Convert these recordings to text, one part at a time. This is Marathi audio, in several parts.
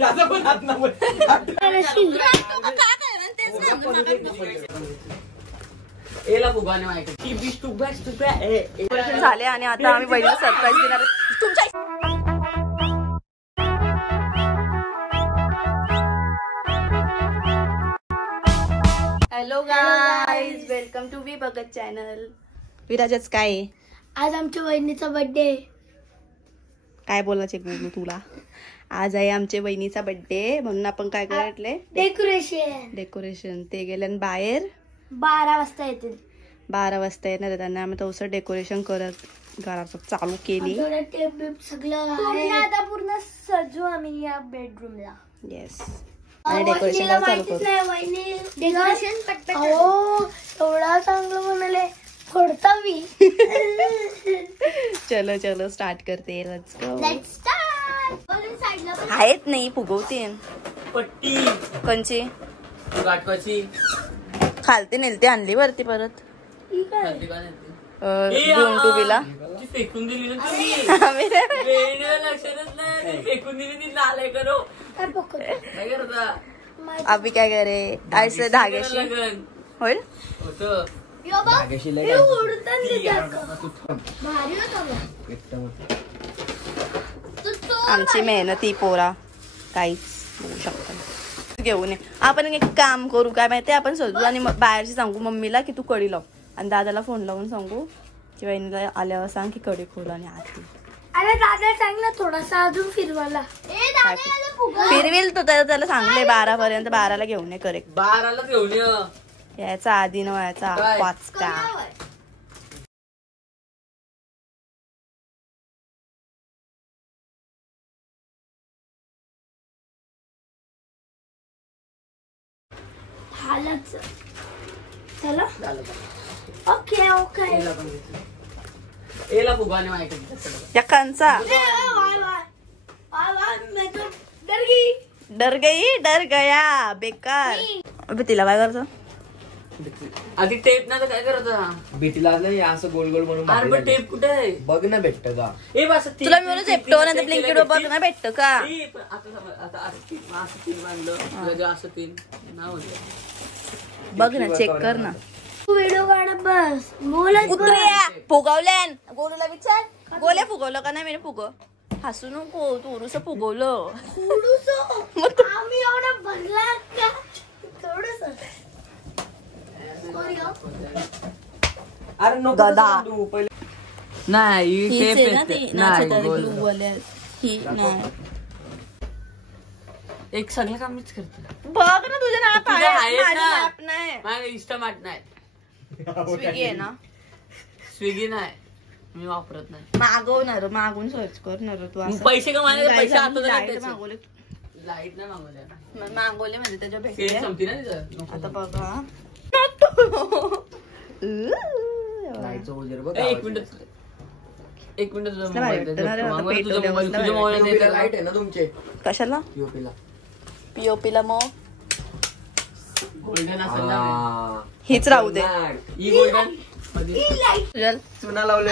झाले आणि आता आम्ही बहिणीला सरप्राईज देणार तुमच्या. हॅलो गाईज, वेलकम टू वी बघत चॅनल. विराजच काय आहे? आज आमच्या बहिणीचा बर्थडे. काय बोलायचे बोलू तुला? आज आहे आमच्या बहिणीचा बर्थडे म्हणून आपण काय करायले? डेकोरेशन. ते गेल्या बाहेर 12 वाजता येतील. 12 वाजता येणार त्यांना आम्ही तसं डेकोरेशन करायचं चालू केली. सगळं पूर्ण सजू आम्ही या बेडरूमला. येस. आणि डेकोरेशन चालू करू. डेकोरेशन हो एवढा चांगलं म्हणाले फोडता मी. चलो चलो स्टार्ट करते. Let's go. आहेत नाही फुगवते पट्टी कंची गाठवाची खालती नेलते आणली वरती परत टुबीला फेकून दिली ना तुम्ही. लक्षातच नाही फेकून दिली ती नालाय करो. काय करता अभी काय करे ऐसे धाग्याशी होईल. आमची मेहनती पोरा काहीच बघू शकतो. घेऊन ये आपण एक काम करू काय माहिती आपण सजू आणि बाहेरची सांगू मम्मीला की तू कडी लाव आणि दादाला फोन लावून सांगू की बहिणीला आल्यावर सांग की कडी खोल आणि आत. अरे दादा सांग ना थोडासा अजून फिरवायला. फिरविल तो त्याला सांगले 12 पर्यंत. 12ला घेऊन ये करेक्ट. 12ला घेऊन ये. याचा आधी न व्हायचा 5चा. चला ओके ओके. एला फुगाने माहिती या कंचा डर गया बेकार. अबे तिला काय करतो आधी टेप ना तर काय करता भेटीला असं गोल गोल म्हणून. अरे टेप कुठे आहे बघ ना भेटत का? ए बस तुला मी म्हणून झेपटो ना ब्लिंकिट बघ ना भेटतं का? बघ ना चेक कर ना. व्हिडिओ काढ बस. फुगवल्यान गोलूला विचार गोल्या फुगवलं का नाही. मी फुगव हसू नको तू उरूस फुगवलं. आम्ही एवढं भरला का थोडस. अरे नको गदा. नाही एक सगळं काम मीच करतो. बघ ना तुझ्या नाही इंस्टामार्ट नाही. स्विगी आहे ना. स्विगी नाही मी वापरत नाही. मागवणार मागून सर्च करणार तू असं. पैसे कमावले पैसे आता मागवले. लाईट नाही मागवले. मागवले म्हणजे त्याच्या संपती भेटले ना तिथं. आता बघा. एक मिनिट लाईट आहे ना तुमचे कशाला पीओपीला मग गोल्डन असेल ना. हीच राहू दे. ही गोल्डन चल चुना लावले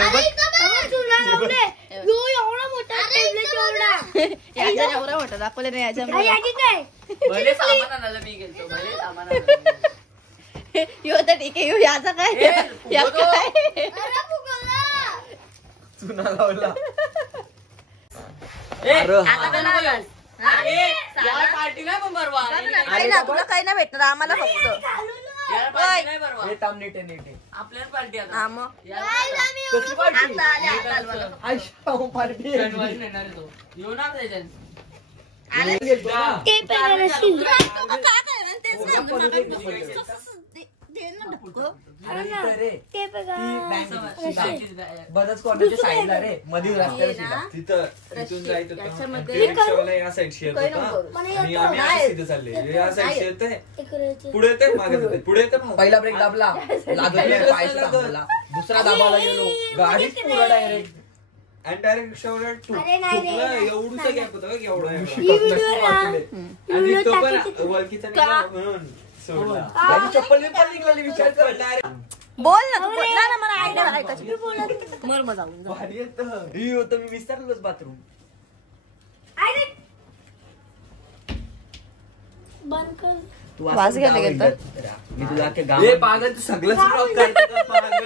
याच्या एवढा मोठा दाखवले नाही याच्या भले सामान आणायला मी गेलतो. भले सामान आणायला. यो तर ठीक आहे. यो याचा काय चुना लावला. पार्टी नाही पण बरवा. तुला काही नाही भेटणार आम्हाला फक्त आपल्याला पार्टी आता. हा मग कसली पार्टी पार्टी येऊ ना त्याच्यात. बरंच कॉर्नरच्या साईडला रे मध्ये रस्त्याला तिथं तिथून जायचं या साईड शेअर होता आणि आम्ही असं तिथे चालले. या साईड शेअर येते पुढे येते मागे जाते पुढे येते. पहिला ब्रेक दाबला लागला दुसरा दाबाला गेलो गाडी पुढे डायरेक्ट आणि डायरेक्ट रिक्षावर ठुकलं. एवढूसा गॅप होता एवढा आणि तो पण वळखीचा म्हणून सोडला. चप्पल निघाली विचार कर. बोल ना ना मला आयडिया ऐकायची. मर मग जाऊन भारी येतं. मी विसरलोच बाथरूम. बंद कर. तू वास असं घ्यायला गाव गेलता? एकदा. मी तुला अख्ख्या ए गावात पागल तू सगळंच ब्लॉक करतो का पागल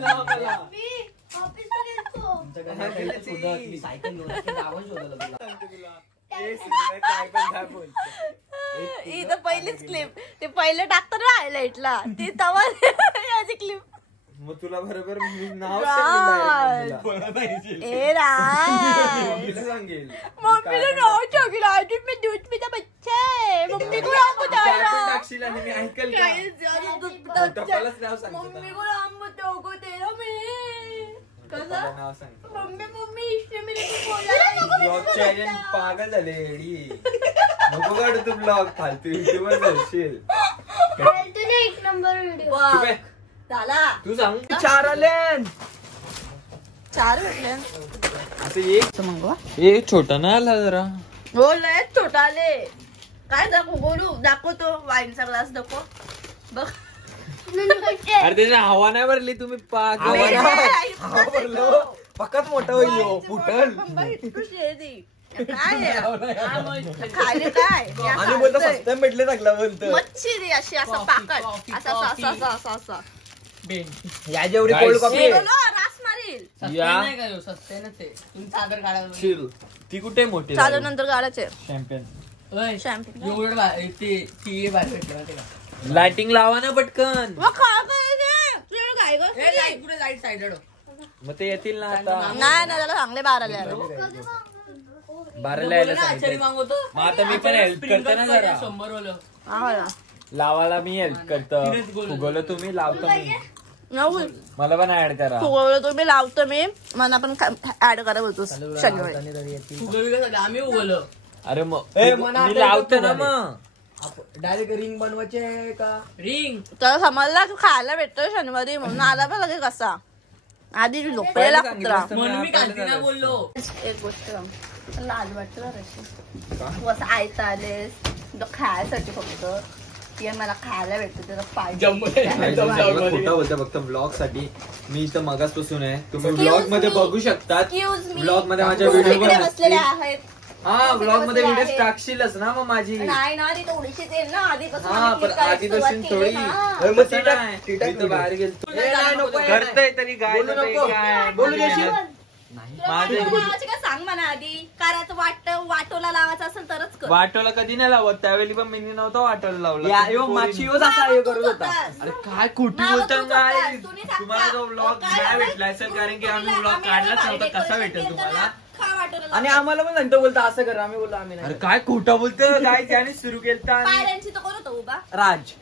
मला. मी ऑफिसला गेलतो. तुमच्या घरात काही तर शोधत, मी सायकल घेऊन अख्ख्या गावात शोधलं तुला. काय पण काय बोलतो. ही तर पहिलीच क्लिप ते पहिले टाकतो ना हायलाइटला ती तवा याची क्लिप मग तुला बरोबर मी नाव राज. सांगेल ए राज सांगेल मम्मी ने नाव टाकलं आज मैं दूध पीता बच्चा है मम्मी को नाम काय बताया पण टाकशील आणि मी ऐकल का काय ज्यादा दूध पीता बच्चा है. टप्पालाच नाव सांगतो मम्मी को नाम बताओ तेरा मैं टप्पाला कसं नाव सांगतो मम्मी मम्मी इसने मेरे को बोला ब्लॉगचे एजंट पागल झाले एडी नको काढू तू ब्लॉग फालतू युट्यूबवर जाशील गेलतो ना 1 नंबर व्हिडिओ. चुप आहे. झाला तू सांग 4 आले 4 भेटले आता एक मंगवा एक छोटा ना आला जरा हो लय छोटा आले काय दाखवू बोलू दाखवतो वाईनचा ग्लास दाखव बघ अरे त्याची हवा नाही भरली तुम्ही पागल हवा भरलं फकत मोठा होईल ह्यो, फुटल काय खाली काय आणि बोलतो फक्त भेटले लागला बोलतो मच्छी रे अशी असं पाकट असा असा या जेवढी कोल्ड कॉफी रास मारील या. नाही का ह्यो, सस्तेनच आहे. तुम्ही सादर काढा. चिल ती कुठे मोठी चालू नंतर गाडाचे चॅम्पियन ओय, शॅम्पेन एवढं ती बाहेर भेटलं माहिती का? लाइटिंग लावा ना पटकन ए, लाईट पुढे लाईट साईड मग ते येतील ना आता नाही त्याला चांगले 12 बाराला बोला यायला ना, आचारी सांगितलं. मागवतो. मग आता मी पण help करतो ना जरा. 100 वालं. लावायला मी हेल्प करतो तिनेच गोल. फुगवलं तुम्ही लावतो मी नऊ मला पण ऍड करा फुगवलं तुम्ही लावतो मी मला पण ऍड करा बोलतो शनिवारी फुगवी का झालं? आम्ही उगवलं. अरे मग मी लावतो ना मग डायरेक्ट रिंग बनवायचे का रिंग त्याला समजला की खायला भेटतोय शनिवारी म्हणून आला पण लगेच कसा आधी झोपलेला कुत्रा म्हणून मी कालती नाही बोललो. एक गोष्ट लाज वाटत तू असं आयता आलेस तुला खायसाठी फक्त की मला खायला भेटतं त्याला पाहिजे खोटा बोलतो फक्त ब्लॉग साठी मी इथं मगासपासून आहे तुम्ही ब्लॉग मध्ये बघू शकतात ब्लॉग मध्ये माझ्या व्हिडिओ पण बसलेले असतील. आहेत हा ब्लॉग मध्ये बसलेले व्हिडिओ आहेत. टाकशीलच ना मग माझी नाही ना ती थोडीशीच येईल ना आधी हा पण आधी तशी थोडी मग ती टाक, ती टाक मी तर बाहेर गेलो नको करतोय तरी काय बोलू तरी नको. काय बोलू देशील? माझे काय सांग म्हणा आधी करायचं वाटोला लावायचं असेल तरच कर वाटोला कधी नाही लावत त्यावेळी पण मी नव्हता वाटोला लावला या यो मागची योच असा हे करत होता अरे काय कुठे नाव बोलता तूच काय होतास, तू नाही सांगता. तुम्हाला जो ब्लॉग काय नाही बोलत? भेटला असेल कारण की आम्ही ब्लॉग काढलाच नव्हता कसा भेटेल तुम्हाला आणि आम्हाला पण सांगतो बोलतो असं कर आम्ही बोलतो आम्ही अरे नाही काय खोटं बोलतं काय त्याने सुरू केलं आणि पायऱ्यांची तर कोण होतं उभा राज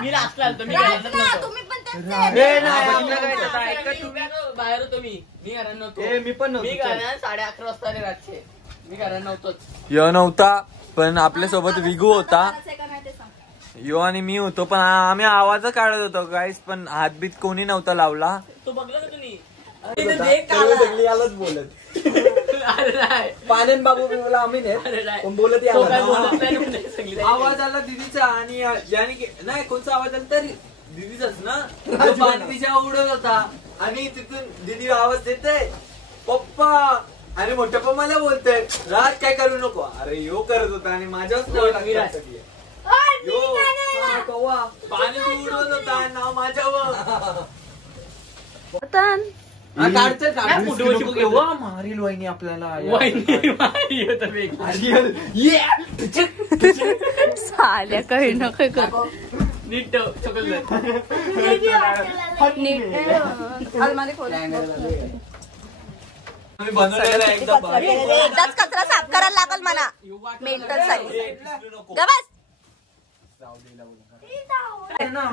मी लास्टला आलतो. मी राज घरातच ना, नव्हतो. तुम्ही पण हे त्यांचे. नाही, हा, आपलं काय आता मी ऐका तुम्ही. बाहेर होतो मी घरात नव्हतो. ए, मी पण मी नव्हतो घरात 11:30 वाजता आले रातचे. मी घरात नव्हतोच. यो नव्हता पण आपल्या सोबत विगू होता कोणाचं आहे का नाही ते सांग. यो आणि मी होतो पण आम्ही आवाज काढत होतो गाईस पण हातबीत कोणी नव्हता लावला तो बघला का तुम्ही? अरे ते देख काला. सगळी यालाच बोलत अरे नाही. पानन बाबू मी बोला आम्ही अरे नाही नाही. पण बोलत तो काय याला बोलत नाही म्हणे सगळी जायची. आवाज आला दिदीचा आणि याने नाही कोणचा आवाज आला तर दिदीचाच ना तो पाणीच्या उडत होता आणि तिथून दिदी आवाज देते पप्पा आणि मोठा पप्पा मला बोलतोय राज काय करू नको अरे यो करत होता आणि माझ्याच नाव विराज. टाकलं यो कव्वा पाणी उडवत होता नाव माझ्यावर काढतोय काय फोटो शिकवतो? मारील वहिनी आपल्याला वहिनी बाई होतं वेग. साल्या काही ना काही कर नीट ठेव, चकल कर. नीट अलमारी खोल आम्ही बनवलेला आहे एकदम भारी. एकदाच कचरा साफ करायला लागल मला मेंटल साईज गबस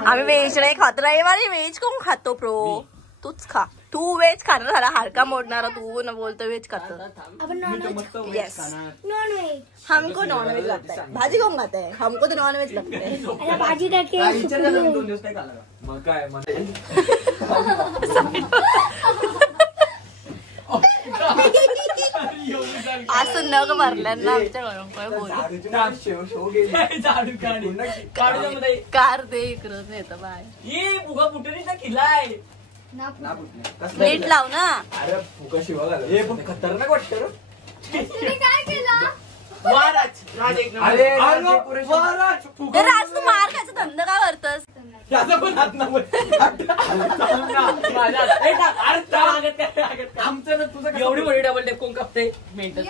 आम्ही व्हेज नाही खात रविवारी व्हेज कोण खातो प्रो तूच खा तू व्हेज खाणार झाला हाडका मोडणारा तू न बोलतो व्हेज खातो आपण नॉनव्हेज येस नॉनव्हेज हमको नॉनव्हेज लगता है भाजी कौन खाता है हमको तो नॉनव्हेज लगता है अरे भाजी टाके विचार झाला मी 2 दिवस काय खाल्ला मग काय मग असं नग भरल्यांना आमच्या घरून काय बोलू शो गेली झाडू काढी. काढू दे मध्ये. कार दे इकडं येतं बाय ये फुगा फुटणीचा खिलाय. ना फुटणे. कसलं नीट लाव ना अरे फुका शिवा घाला हे पण खतरनाक वाटतं रे. तुम्ही काय केलं राज एक नंबर. अरे ए, राज तू मार खायचा धंदा का करतस? त्याचं पण हात नव्हतं. आमचं ना तुझं कसं एवढी मोठी डबल टेप कोण कापते मेंटल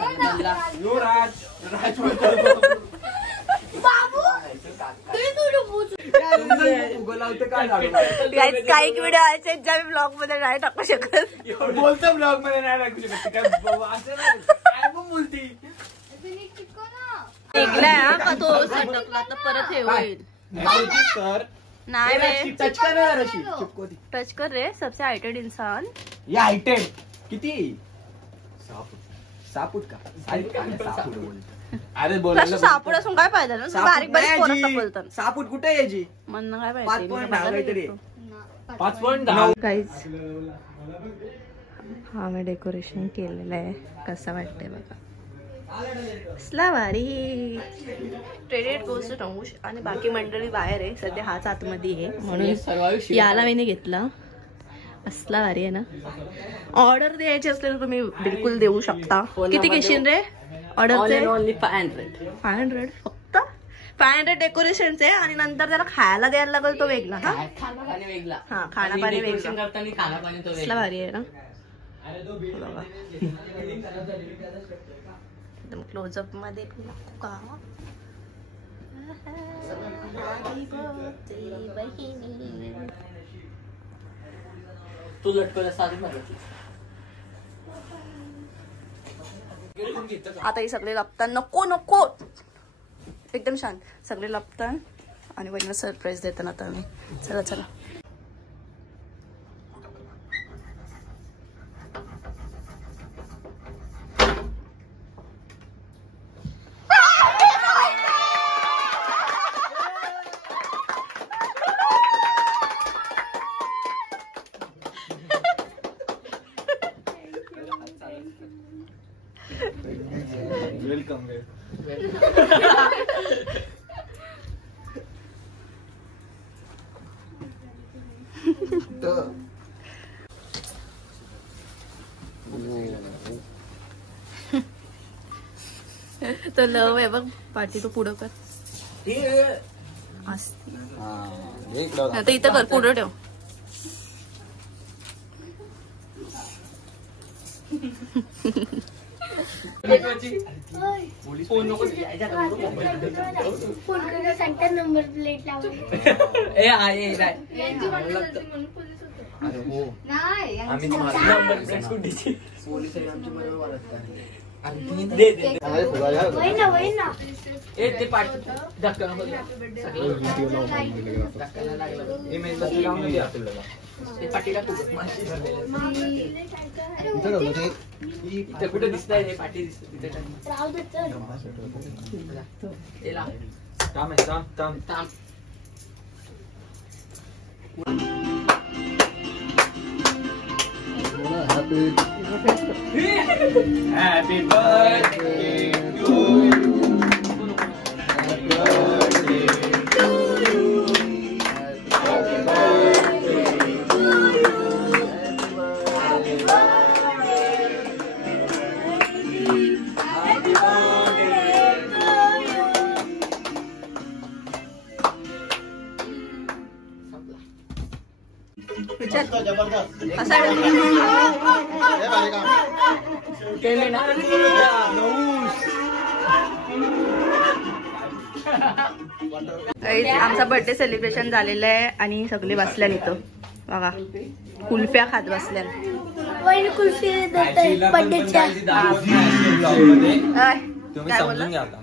यो राज उगं लावते काय झालं? Guys, काही व्हिडिओ असे ज्या मी ब्लॉग मध्ये नाही टाकू शकत. बोलतो ब्लॉग मध्ये नाही टाकू शकत. काय बाबा, असं नाही. काय पण बोलती. निघलाय हा का तो सटकला तर परत हे होईल. तर नाही रे टच कर ना जराशी. चिपकवती. टच कर रे सबसे हाइटेड इंसान. या आयटेम किती सापूट का सापूट बोलतो. अरे तसं सापड असून काय फायदा ना बारीक बारीक पोरांना बोलतात. सापूट कुठे यायची? म्हणणं काय 5.10 काहीतरी. 5.10. गाईज हा मी डेकोरेशन केलेलं आहे. कसं वाटतंय बघा. असला भारी. क्रेडिट गोष्ट नवूश आणि बाकी मंडळी बाहेर आहे सध्या. हाच आतमध्ये आहे म्हणून याला मी घेतला. असला भारी आहे ना. ऑर्डर द्यायची असले तर तुम्ही बिलकुल देऊ शकता. किती घेशील रे ऑर्डरचे? ओनली 500. 500 फक्त. 500 डेकोरेशनचे आणि नंतर त्याला खायला द्यायला लागेल तो वेगळा. हा खाना वेगळा. हा खाना पाणी वेगळं. करताना खाना पाणी तो असला भारी आहे ना. बघा. एकदम क्लोजअप मध्ये का तू लटकवलं साधी मारायची. आता हे सगळे लपतात. नको नको एकदम शांत. सगळे लपतात आणि वहिनीला सरप्राईज देतात आता आम्ही. चला चला. वेलकम. तो लव आहे बघ. पाठी तो पुढं कर. आता इथं कर. पुढं ठेव. सेंटर नंबर प्लेट लावली. ए आहे आम्ही नंबर प्लेट स्कूटीची. वही ना ए ते पाठी धक्का नको देऊ. ते पाठीला इथे कुठे दिसत आहे पाठी दिसत तिथे राहू दे चल. थांब थांब थांब. थांब. Happy birthday to you. Happy birthday to you. Happy birthday to you. Happy birthday. Happy birthday to you. असा केले ना. आमचा बर्थडे सेलिब्रेशन झालेलं आहे आणि सगळे बसल्या इथं बघा. कुल्फ्या खात बसल्या. वही कुल्फी देते बर्थडेच्या. तुम्ही समजून घ्या आता.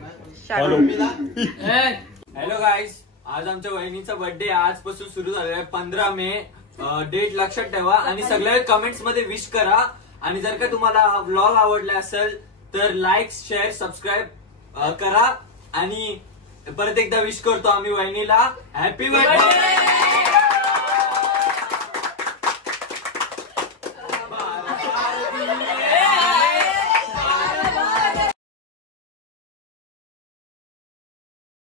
हॅलो गाईज, आज आमच्या वहिनीचा बर्थडे आजपासून सुरू झालेला आहे. 15 मे. डेट लक्षात ठेवा आणि सगळ्या कमेंट्स मध्ये विश करा. आणि जर का तुम्हाला व्लॉग आवडला असेल तर लाईक शेअर सबस्क्राईब करा. आणि परत एकदा विश करतो आम्ही वहिनीला. Happy birthday.